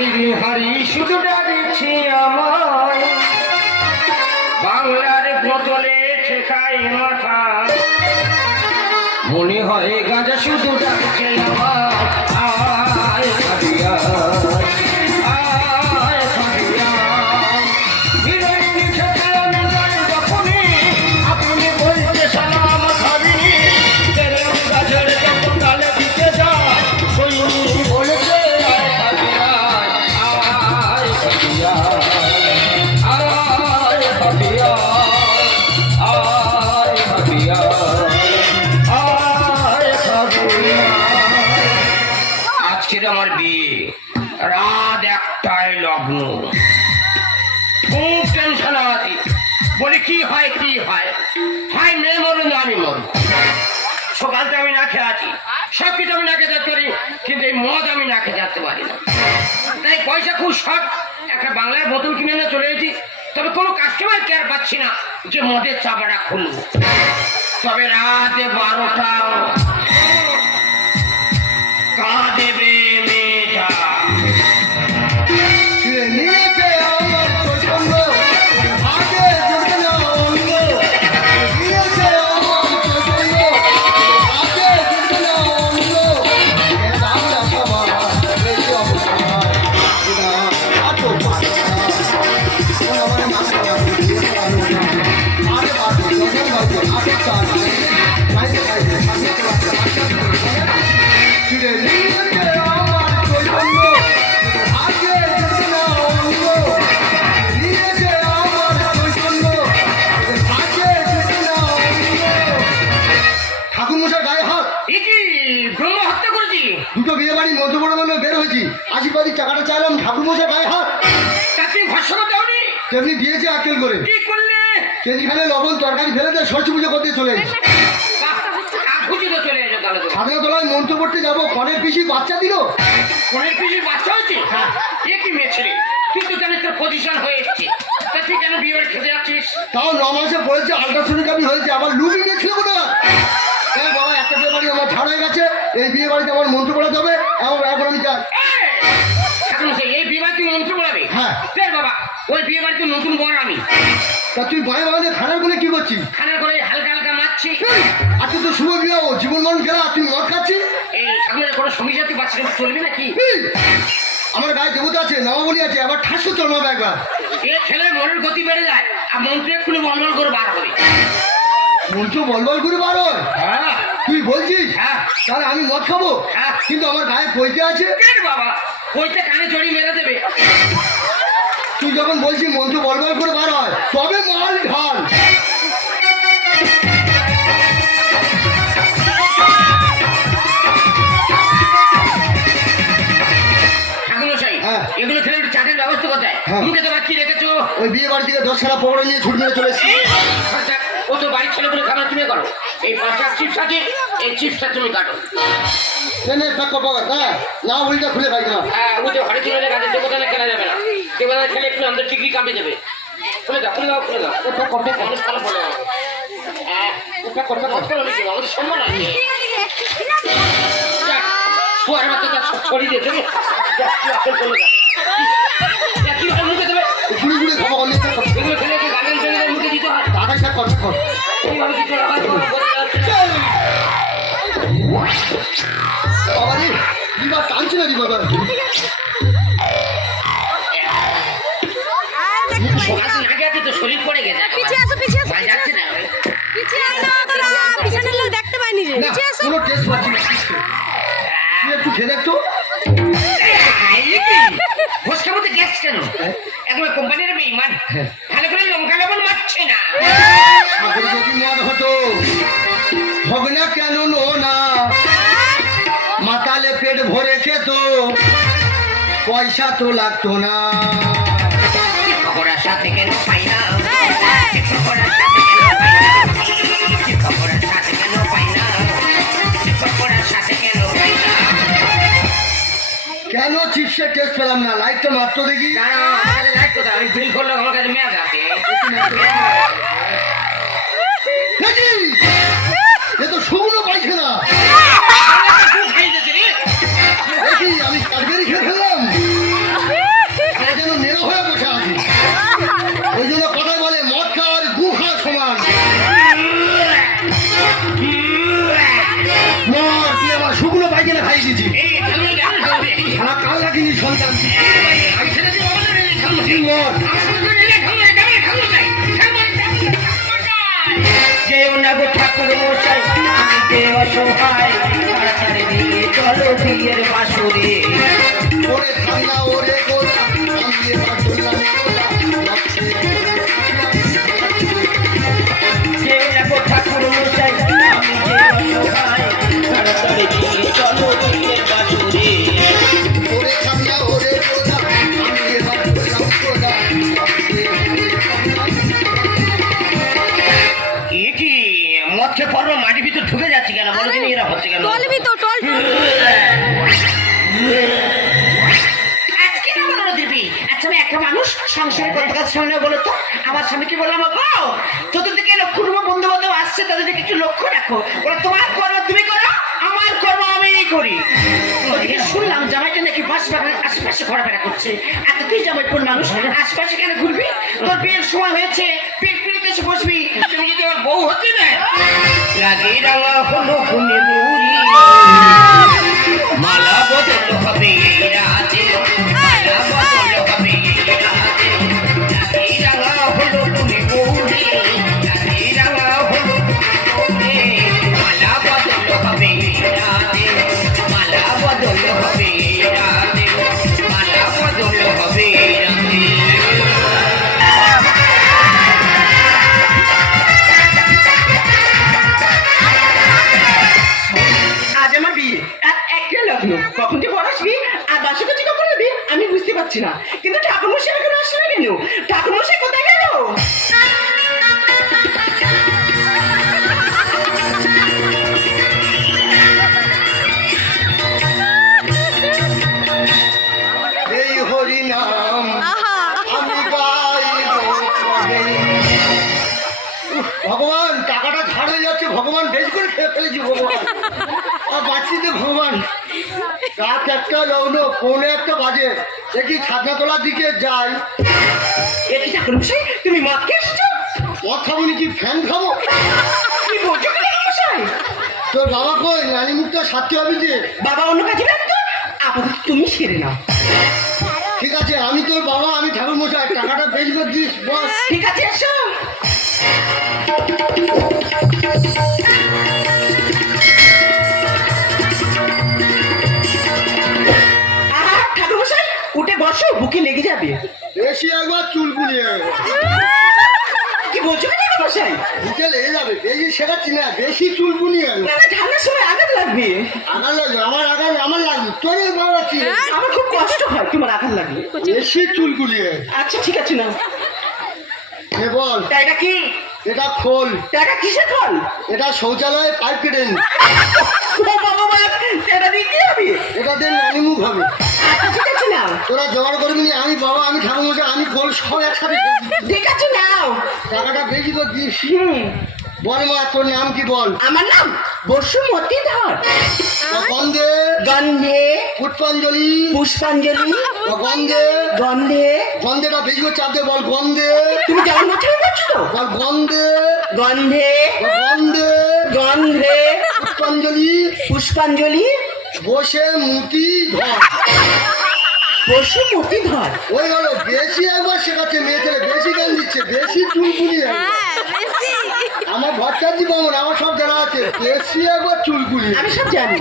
হারি শুধু ডাকছে আমায়, বাংলার বোতলে ঠেকাই মাথা, মনে হয় গাঁজা শুধু ডাকছে আমায়। আয় খাবিয়া, আয় খাবিয়া, হিরোইনি খেতে আমি যাই যখনই, আপনি বলতে সালাম খাবি, তেরম গাছের যখন ডালে দিতে যায়, ওই বলেছে আয় খাবিয়া, আয় খাবিয়া, আয় খাবিয়া, আয় খাবিয়া, আয় খাবিয়া। আজকের আমার বিয়ে, রাত 1টায় লগ্ন, খুব টেনশন আছে, বলি কি হয় কি হয়, হয় মেয়ে মরুন না আমি মরুন। সকালটা আমি না খেয়ে আছি, সব কিছু আমি না খেতে পারি, কিন্তু এই মদ আমি না খেতে আসতে পারি না। তাই পয়সা খুব শর্ট, একটা বাংলার বোতল কিনে নিয়ে চলে এসেছি। তবে কোনো কাস্টমার কেয়ার পাচ্ছি না যে মদের চাপাটা খুলব। তবে রাতে 12টা কাঁদেবে মেয়েটা, দুটো বিয়ে বাড়ি মধ্যবড় বলে বের হয়েছি, আশীর্বাদী টাকাটা চাইলাম, ঠাকুর মশাই গায়ে হাত। তেমনি দিয়েছে আকেল করে, কেজিখানে লবণ তরকারি ফেলে দিয়ে ষষ্ঠী পুজো করতে চলে এসেছি। সাধনা তলায় মন্ত্র পড়তে যাবো, কনের পিসি বাচ্চা দিল। কনের পিসির বাচ্চা হয়েছে? এ কি মেয়ে ছেলে, তুই তো জানিস তোর পজিশন হয়ে এসছে, তা তুই কেন বিয়ে বাড়ি খেতে যাচ্ছিস? তাও 9 মাসে পড়েছে, আল্ট্রাসোনোগ্রাফি হয়েছে, আবার লুবি গেছিল কোথা। হ্যাঁ বাবা, একটা বিয়ে বাড়ি আমার ছাড় হয়ে গেছে, এই বিয়ে বাড়িতে আমার মন্ত্র পড়া যাবে, এখন আমি যাই। এই বিয়ে বাড়ি তুই মন্ত্র পড়াবি? হ্যাঁ বাবা, ওই বিয়ে বাড়িতে নতুন বর আমি। তা তুই বাড়ি বাবাদের খানার করে কি করছিস? খানার করে হালকা হালকা মারছি। আজকে তো শুভ বিবাহ, জীবন মরণ গেলা, তুই মদ খাচ্ছিস। এই ঠাকুরের কোনো সঙ্গী সাথী বাচ্চা চলবি নাকি? আমার গায়ে দেবতা আছে, নবাবলী আছে, আবার ঠাস তো চলবে একবার। এ খেলে মনের গতি বেড়ে যায়, আর মন্ত্রে এক্ষুনি বলবল করে বার হবে। মন্ত্র বলবল করে বার হয়? হ্যাঁ। তুই বলছিস? হ্যাঁ। তাহলে আমি মদ খাবো? হ্যাঁ। কিন্তু আমার গায়ে পৈতে আছে। বাবা, পৈতে কানে জড়ি মেরে দেবে। তুই যখন বলছিস মন্ত্র বলবল করে বার হয়, তবে মাল ঢাল। এগুলো খেলে একটু চাটের ব্যবস্থা কোথায়? মুখে তো বাচ্চি রেখেছো। ওই বিয়ে বাড়ি থেকে 10 খানা পকড়া নিয়ে ছুট মেরে চলে এসেছি। ও তো বাড়ির ছেলেগুলো খাবার তুমি করো। এই 5টা চিপস আছে, এই চিপসটা তুমি কাটো। না উল্টা খুলে খাই না। হ্যাঁ, ওই যে ঘরে চলে গেছে, দেবতালে খেলা যাবে না। দেবতালে খেলে একটু আমাদের ঠিকই কামড়ে দেবে। খুলে দাও, খুলে দাও, খুলে দাও। ওটা করবে মানুষ ভালো বলে। হ্যাঁ, ওটা করবে করতে হবে কি? আমাদের সম্মান আছে। তোর মতো যা ছড়িয়ে দিয়ে দেবে। কি হয় মুখে দেবে? ঘুরে ঘুরে খাবো অনেক। এগুলো খেলে কি গার্ডেন চলে মুখে দিতে হয়? দাদা একটা কথা কর। এইভাবে কিছু আবার বাবারে, দিবা টানছি না দিবা। শরীর পড়ে গেছে। যাচ্ছে না, দেখতে পাইনি রে। কোনো টেস্ট পাচ্ছি না। তুই একটু খেয়ে দেখতো। ভোসকার মধ্যে গ্যাস কেন? এখন কোম্পানির বেইমান ভালো করে লঙ্কা লবণ মারছে না। যদি মদ হতো হবে না কেন না, মাতালে পেট ভরে খেত, পয়সা তো লাগতো না। খবরের সাথে কেন পাই না, কেন চিপসের টেস্ট পেলাম না? লাইটটা মাত্র দেখি। লাইট কোথায়? আমি বিল করলে আমার কাছে মেয়াদ আছে। এ তো শুকনো পাইছে না। খাই দিয়েছে রে। আমি কাঠবেরি খেয়ে ফেললাম। ভাগিনী সন্তান আমি ছেড়ে দিব আমাদের এই খাবো কি মত আমার সঙ্গে করে নিলে খাবো এটা আমি খাবো চাই যেও না গো ঠাকুর মশাই আমি যে অসহায় তাড়াতাড়ি দিয়ে চলো বিয়ের বাসরে ওরে খান্না ওরে গোলা আমি এবার চললাম গোলা যেও না গো ঠাকুর মশাই আমি যে অসহায় তাড়াতাড়ি দিয়ে চলো বিয়ের বাসরে ওরে খান্না ওরে গোলা আমি এবার চললাম গোলা এ কি মদ খেয়ে পড়বো মাটির ভিতর ঢুকে যাচ্ছি কেন বলো দিন এরা হচ্ছে কেন টলবি তো টল আজকে না বলো দিবি আচ্ছা আমি একটা মানুষ সংসারে কত কাজ সামনে বলো তো আমার স্বামী কি বললাম গো চতুর্দিকে কুটুম্ব বন্ধু বান্ধব আসছে তাদের দিকে একটু লক্ষ্য রাখো ওরা তোমার কর্ম তুমি করো আমার কর্ম আমি করি ওদিকে শুনলাম জামাইটা নাকি বাস বাগানের আশেপাশে ঘোরাফেরা করছে এত তুই জামাই কোন মানুষ আশেপাশে কেন ঘুরবি তোর বিয়ের সময় হয়েছে পেট পিড়িতে এসে বসবি তুমি যদি আমার বউ হতে না লাগে রাঙা হলো কোনে মুড়ি মালা বদল হবে এই রাতে মালা বদল হবে এই রাতে লাগে রাঙা হলো কোনে মুড়ি লাগে রাঙা হলো কোনে মালা বদল হবে এই রাতে মালা বদল হবে এই রাতে মালা বদল হবে এই রাতে আজ আমার বিয়ে আর একটা লগ্ন কখন তুই পড়াসবি আর বাসুকাছি কখন হবে আমি বুঝতে পারছি না কিন্তু ঠাকুরমশাই এখন আসছে না কেন ঠাকুরমশাই কোথায় গেল এই হরি নাম আমি গাইব কবে। ভগবান টাকাটা ঝাড় হয়ে যাচ্ছে ভগবান বেশ করে খেয়ে ফেলেছি ভগবান আর বাঁচছি যে ভগবান রাত একটা লগ্ন পৌনে একটা বাজে দেখি ছাদনাতলার দিকে যাই এটি ঠাকুরমশাই তুমি মদ খেয়ে এসছো মদ খাবো নাকি ফ্যান খাবো কি বলছো কি ঠাকুরমশাই তোর বাবা কই নানি মুখটা সারতে হবে যে বাবা অন্য কাজে ব্যস্ত আপাতত তুমি সেরে নাও ঠিক আছে আমি তোর বাবা আমি ঠাকুর মশাই টাকাটা বেশ করে দিস বস ঠিক আছে এসো আহা, ঠাকুরমশাই উঠে বসো বুকে লেগে যাবে বেশি একবার চুল পুড়িয়ে কি বলছো কি ঠাকুরমশাই বুকে লেগে যাবে বেশি শেখাচ্ছি না বেশি চুল পুড়িয়ে না না ঠান্ডার সময় আঘাত লাগবে আগার লাগবে আমার লাগবে তোর বাবা কি আমার খুব কষ্ট হয় তোমার আঘাত লাগবে বেশি চুল পুড়িয়ে আচ্ছা ঠিক আছে না এ বল এটা কি এটা খোল এটা কিসের ফল এটা শৌচালয়ে পাইপ কেটে নি ও বাবা এটা দিয়ে কি হবে এটা দিয়ে নানি মুখ হবে আচ্ছা ঠিক আছে না তোরা জোগাড় করবি নি আমি বাবা আমি ঠাকুর মশাই আমি খোল সব একসাথে দিয়ে দিবি। ঠিক আছে নাও টাকাটা বেশি করে দিস হুম বল মা তোর নাম কি বল আমার নাম বসুমতী ধর গন্ধে গন্ধে পুষ্পাঞ্জলি পুষ্পাঞ্জলি গন্ধে গন্ধে গন্ধেটা বেশি করে চাপ দে বল গন্ধে তুমি যেমন বলছো বলছো তো বল গন্ধে গন্ধে গন্ধে গন্ধে পুষ্পাঞ্জলি পুষ্পাঞ্জলি বসে মুটি ধর বসুমতী ধর ওই হলো বেশি একবার শেখাচ্ছে মেয়ে ছেলে বেশি জ্ঞান দিচ্ছে বেশি চুল পুড়িয়ে আমার ভট্টাচার্য বামন আমার সব জানা আছে বেশি একবার চুল পুড়িয়ে আমি সব জানি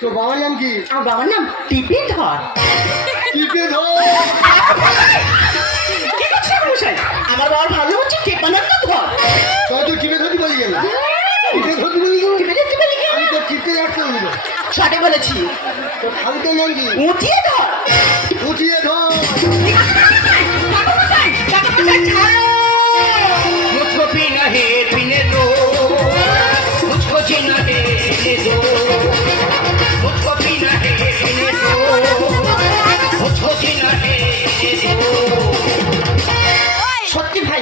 তো বাবার নাম কি আমার বাবার নাম টিপি ধর টিপে ধর ঠিক আছে মশাই আমার বাবার ভালো হচ্ছে টেপানোর তো ধর তুই তো টিপে ধরতে বলি গেল টিপে ধরতে বলি গেল টিপে দেখতে পেলি কি আমি তো টিপতে যাচ্ছি সঠিক বলেছি তো ঠাকুরের নাম কি উঠিয়ে ধর উঠিয়ে ধর मुझको पीना है पीने दो मुझको जीना है जीने दो मुझको पीना है पीने दो मुझको जीना है जीने दो সত্যি ভাই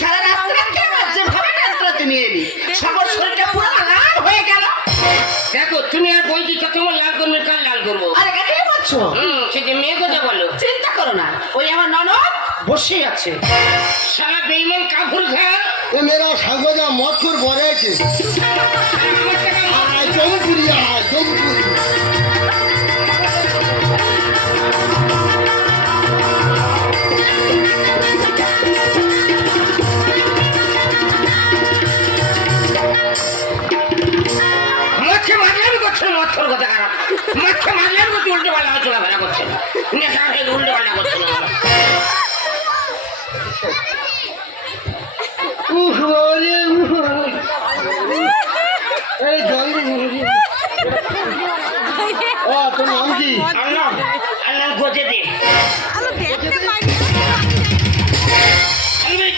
সারা রাস্তা কেন আছে ভাবে রাস্তা তুমি এলি সবার শরীরটা পুরো লাল হয়ে গেল দেখো তুমি আর বই দিচ্ছ তোমার লাল করবে কাল লাল করবো আরে কাকে বলছো সে যে মেয়ে কথা বলো চিন্তা করো না ওই আমার ননদ বসে আছে সারা বেইমান কাপড় খা এ মেয়েরা সাগজা মদ করে বড় আছে আয় জমপুরি আয় জমপুরি করছে নেশা খেয়ে উল্টো পাল্টা করছে না উফ বাবারে, উফ বাবারে। এই জল দে। ও তোর নাম কি? আল্লাহ আল্লাহ গোজে দে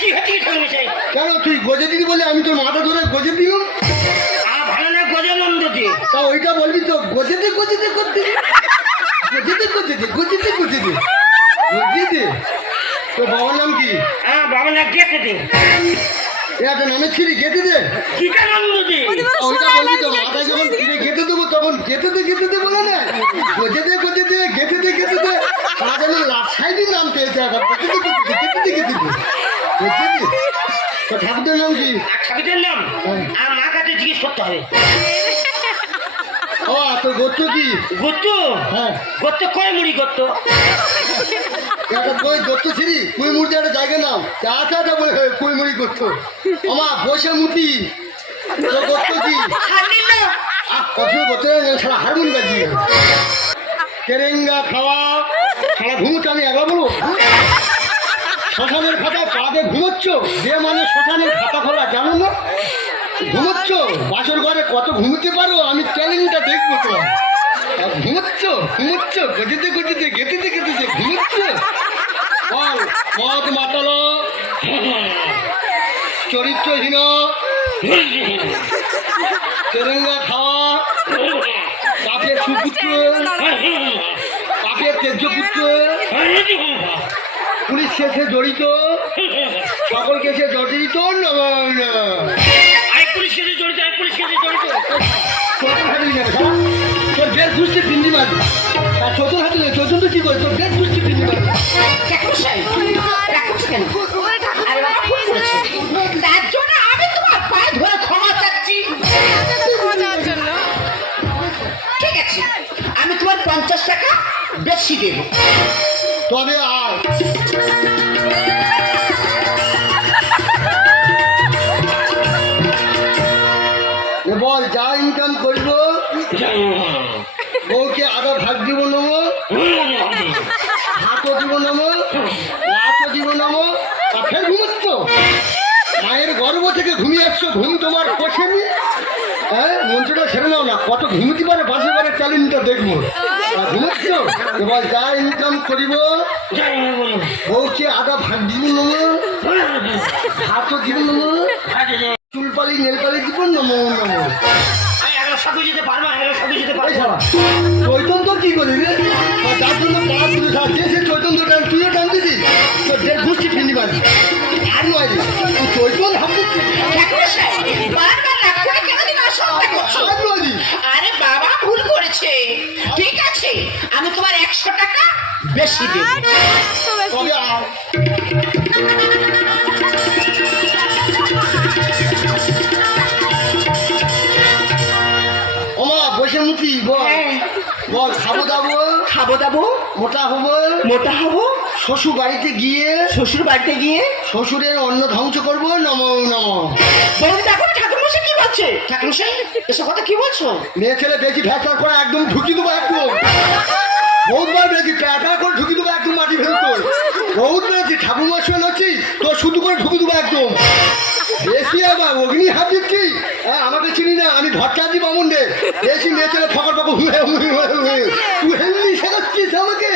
কি হচ্ছে কি ঠাকুর মশাই কেন তুই গজে দিবি বলে আমি তোর মাথা ধরে গজে দিলাম? আমার ভালো না গজানন্দ দে তা ওইটা বলবি তো গজে দে গজে দে করতে গজে দে গজে দে গজে দে গজে দে গজে দে। তোর বাবার নাম কি? হ্যাঁ বাবা না গেছে দে এটা নামের ছিলি গেতে দে। কি কানন্দ দে ওইটা বলবি তো মাথায় যখন ফিরে গেতে দেবো তখন গেতে দে বলে না গজে দে গেতে দে আজ আমি লাফাইবি নাম পেয়েছে এখন গজে দে গেতে দে গজে দে। তো ঠাকুরের নাম কি? আর ঠাকুরের নাম আর মা কাছে জিজ্ঞেস করতে হবে ও তোর গোত্র কি? গুত্তু হ্যাঁ গত্ত কয় মুড়ি গত্ত একটা বই গোত্র ছিলি কুই মূর্তি একটা জায়গা নাও চাটা বলে কুই মুড়ি গোত্র আমার বসে মুটি তোর গোত্র কি? কত গোত্র সারা হারমোন বাজিয়ে কেরেঙ্গা খাওয়া সারা ঘুমুচ্ছে আমি একবার বলবো শ্মশানের খাতা পাতে ঘুমোচ্ছ যে মানে শ্মশানের খাতা খোলা জানো না ঘুমোচ্ছ বাসর ঘরে কত ঘুমোতে পারো আমি চ্যালেঞ্জটা দেখবো তো ঘুমোচ্ছ গজিতে গেতেতে ঘুমোচ্ছ বল মদ মাতালো চরিত্রহীন তেরেঙ্গা খাওয়া পাপের সুপুত্র পাপের তেজ্য পুত্র পুলিশ কেসে জড়িত সকল কেসে জড়িত আই পুলিশ কেসে জড়িত তোর বেশ বুঝতে পিন্ডি মারবি আর চতুর হাতে চতুর তো কি করে তোর বেশ বুঝতে পিন্ডি মারবি আরে বাবা, ভুল করেছে। তার জন্য আমি তোমার পায়ে ধরে ক্ষমা চাচ্ছি। ঠিক আছে, আমি তোমার 50 টাকা বেশি দেব। তবে আর বল যা ইনকাম করব বউকে আধা ভাগ দিব নেবো হাতও দিব নেবো নাচও দিব নেবো আর ফের ঘুমোচ্ছ মায়ের গর্ভ থেকে ঘুমিয়ে আসছো ঘুম তোমার কষেনি হ্যাঁ মন্ত্রটা ছেড়ে নাও না কত ঘুমতি পারে পাশে পারে চ্যালেঞ্জটা দেখবো আর ঘুমোচ্ছ এবার যা ইনকাম করিব বউকে আধা ভাগ দিব নেবো হাতও দিব নেবো চুলপালি নেলপালি দিব নমো নমো সবই যেতে পারবো সবই যেতে পারবো চৈতন্য কি করি রে তার জন্য পাড়া পুলিশ আছে সে চৈতন্য টান তুইও টান দিবি তোর দেড় ঘুষটি ফিনি পারি আর নয় রে তুই চৈতন্য ভাবছিস বারবার রাগ করে কেন তুমি অসম্মান করছো? আর নয় রে আরে বাবা ভুল করেছে। ঠিক আছে, আমি তোমার 100 টাকা বেশি দেব। তবে আর ওমা বসে মুখি বল বল খাবো দাবো মোটা হবো শ্বশুর বাড়িতে গিয়ে শ্বশুরের অন্ন ধ্বংস করবো নমো নমো বলুন দেখো ঠাকুরমশাই কি বলছে? ঠাকুরমশাই এসব কথা কি বলছো? মেয়ে ছেলে বেশি ফ্যাকচার করে একদম ঢুকি দেবো একদম বহুতবার বেশি প্যাটা করে ঢুকি দেবো একদম মাটি ভেতর বহুত বেশি ঠাকুমা শুয়ে হচ্ছি তোর শুধু করে ঢুকি দেবো একদম বেশি আবার অগ্নি হাত দিচ্ছি হ্যাঁ আমাকে চিনি না আমি ভট্টাজি বামুন রে বেশি মেয়ে ছেলে ফকর পাবো তুই হেললি শেখাচ্ছিস আমাকে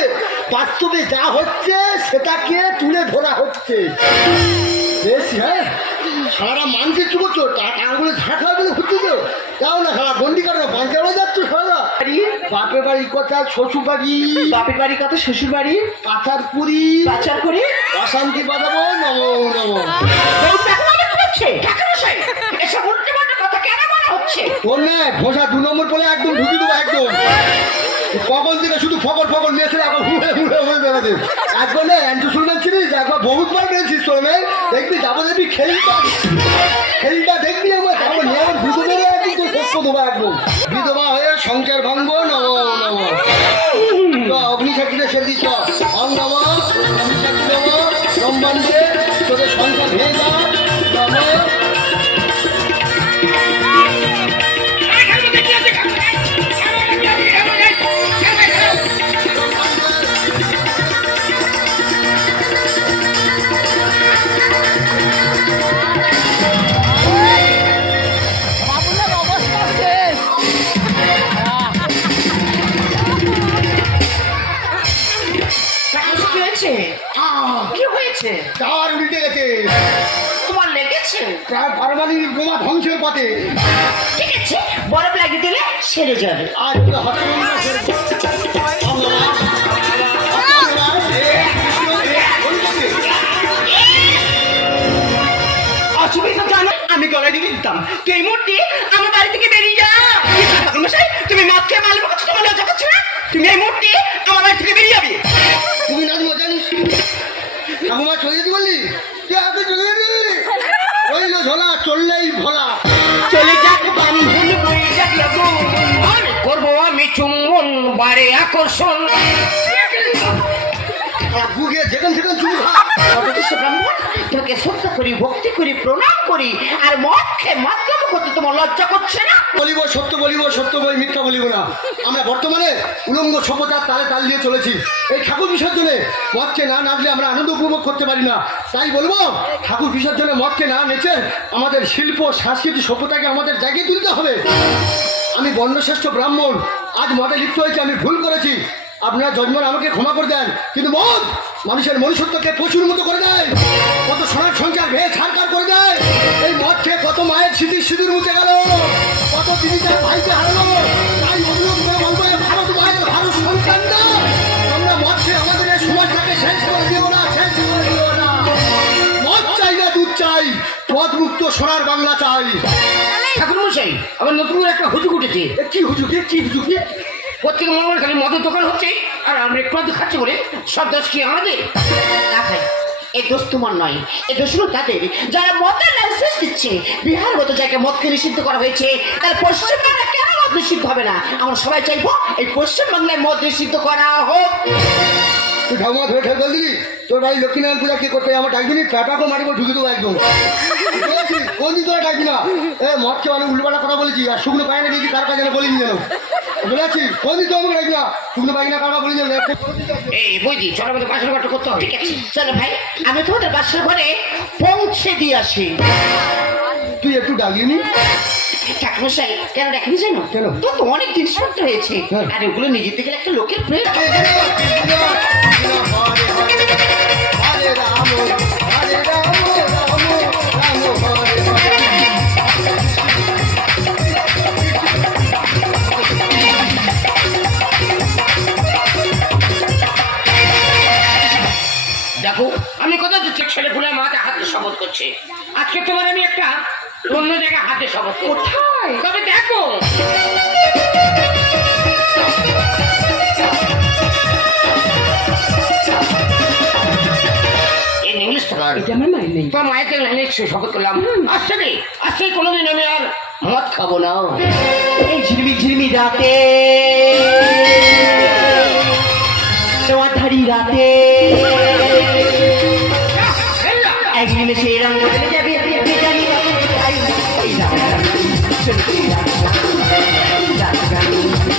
বাস্তবে যা হচ্ছে সেটাকে তুলে ধরা হচ্ছে বেশি হ্যাঁ সারা মানুষের চুপ করছো টাকাগুলো ঝাঁটা বলে ঘুরতে তো যাও না সারা গন্ডি কাটো না বাঁচানো যাচ্ছ সারা বাপের বাড়ি কথা শ্বশুর বাড়ি বাপের বাড়ি কত, শ্বশুর বাড়ি পাচার পুরি পাচার করে অশান্তি বাঁধাবো নমো নমো বলুন দেখো আমাকে কি বলছে? ঠাকুরমশাই এসব উল্টো পাল্টা কথা কেন বলা হচ্ছে? তোর না ঘোষা 2 নম্বর বলে একদম ঢুকি দেবো একদম কখন থেকে শুধু ফকর নিয়েছিল এখন হুড়ে বেড়াতে একবার না অ্যান্টু শুনবেন ছিলিস একবার বহুতবার পেয়েছিস তোর মেয়ে দেখবি যাবো দেখবি খেলটা দেখবি একবার তারপর নিয়ে আমার দুটো বেড়ে একদম তোর সত্য দেবো একদম বিধবা হয়ে সংসার ভাঙবো নমো নমো অগ্নিসাক্ষীতে সে দিচ্ছ অং নমো অগ্নিসাক্ষী নমো সম্বন্ধে তোদের সংসার ভেঙে যা নমো হয়েছে? কি হয়েছে? টাওয়ার উল্টে গেছে, তোমার লেগেছে? প্রায় পারমাণবিক বোমা ধ্বংসের পথে। ঠিক আছে, বরফ লাগিয়ে দিলে সেরে যাবে। আজ তো অসুবিধা জানো, আমি গলায় দিয়ে দিতাম তুই এই মুহূর্তে আমার বাড়ি থেকে বেরিয়ে যা। ঠাকুরমশাই, তুমি মদ খেয়ে মাল করছো, তোমার লজ্জা করছে না? তুমি এই মুহূর্তে আমার বাড়ি থেকে বেরিয়ে যাবে। তুই নাজমা জানিস ঠাকুমা চলে যেতে বললি, তুই আগে চলে যেতে ওইলো ঝোলা, চললেই ভোলা। চলে যাক বান্ধন বয়ে যাবি গো। আমি করবো আমি চুম্বন বাড়ে আকর্ষণ। বুকে যেখান সেখান চুল অবশেষে ব্রাহ্মণ, তোমাকে শ্রদ্ধা করি, ভক্তি করি, প্রণাম করি, আর মদ খেয়ে মাতলাম করতে তোমার লজ্জা করছে না? বলিব সত্য, বলিব সত্য, বই মিথ্যা বলিব না। আমরা বর্তমানে উলঙ্গ সভ্যতার তালে তাল দিয়ে চলেছি। এই ঠাকুর বিসর্জনে মদকে না নাচলে আমরা আনন্দ উপভোগ করতে পারি না। তাই বলবো, ঠাকুর বিসর্জনে মদকে না নেচে আমাদের শিল্প সংস্কৃতি সভ্যতাকে আমাদের জাগিয়ে তুলতে হবে। আমি বর্ণশ্রেষ্ঠ ব্রাহ্মণ, আজ মদে লিপ্ত হয়েছে, আমি ভুল করেছি। আপনারা যজমান আমাকে ক্ষমা করে দেন, কিন্তু মদ মানুষের মনুষ্যত্বকে প্রচুর মতো করে দেয়, কত সোনার সংসার ভেয়ে ছাড়কার করে দেয়। এই মদ খেয়ে কত মায়ের স্মৃতি সিঁদুর মুছে গেল, কত দিদিটা ভাইকে হারালো। তাই অনুরোধ করে বলবো, ভারত মায়ের ভারত সন্তান না, আমরা মদ খেয়ে আমাদের এই সমাজটাকে শেষ করে দিও না, শেষ করে দিও না। মদ চাই না, দুধ চাই, মদ মুক্ত সোনার বাংলা চাই। ঠাকুর মশাই, আবার নতুন করে একটা হুজুক উঠেছে। কি হুজুকি, কি হুজুকি? প্রত্যেক মঙ্গলবার খালি মদের দোকান হচ্ছে, আর আমরা একটু আধটু খাচ্ছি বলে সব দোষ কি আমাদের? না ভাই, এই দোষ তোমার নয়, এই দোষ হলো তাদের যারা মদের লাইসেন্স দিচ্ছে। বিহার মতো জায়গায় মদকে নিষিদ্ধ করা হয়েছে, তাহলে পশ্চিমবাংলা কেন মদ নিষিদ্ধ হবে না? আমরা সবাই চাইবো এই পশ্চিমবাংলায় মদ নিষিদ্ধ করা হোক। তুই ঠাকুমা ধরে ঠেক বল দিলি, তোর বাড়ি লক্ষ্মীনারায়ণ পূজা কি করতে আমার ডাকবি নি? টাটাকে মারিব, ঢুকে দেবো একদম। কোন দিন তোরা ডাকবি না? মদ খেয়ে অনেক উল্টোপাল্টা কথা বলেছি, আর শুকনো পায়না দিয়েছি কার কাছে বলিনি যেন, বলেছি কোন দিন তো আমাকে ডাকবি না, শুকনো পায়না কারবা বলি যেন। এই বইদি, চলো আমাদের বাসের ঘরটা করতে হবে। ঠিক আছে, চলো ভাই, আমি তোমাদের বাসার ঘরে পৌঁছে দিয়ে আসি। তুই একটু ডাকলিনি? ঠাকুরমশাই, কেন ডাকিনি জানো? কেন? তো তো অনেক জিনিসপত্র হয়েছে, হ্যাঁ। আর এগুলো নিয়ে যেতে গেলে একটা লোকের প্রয়োজন। হরে রাম, হরে রাম, রাম রাম হরে হরে। দেখো, আমি কোথাও যাচ্ছি, ছেলেপুলে মাকে হাতে শপথ করছে। আজকে তোমার আমি একটা অন্য জায়গায় হাতে শপথ করবো। কোথায়? তবে দেখো, এই ইংলিশ টাকা এটা আমার মায়ের নেই। তোমার মায়ের নিশ্চয়ই শপথ করলাম। আজকে কোনোদিন আমি আর মদ খাবো না। এই ঝিলমি ঝিলমি রাতে, তোমার ধারি রাতে, এক নিমেষে রঙ বদলে যাবে, বেজানি রঙে চাই। এই রাত গান, চলতে রাত গান, রাত গান,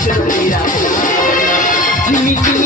চলতে রাত গান। ঝিলমি ঝিলমি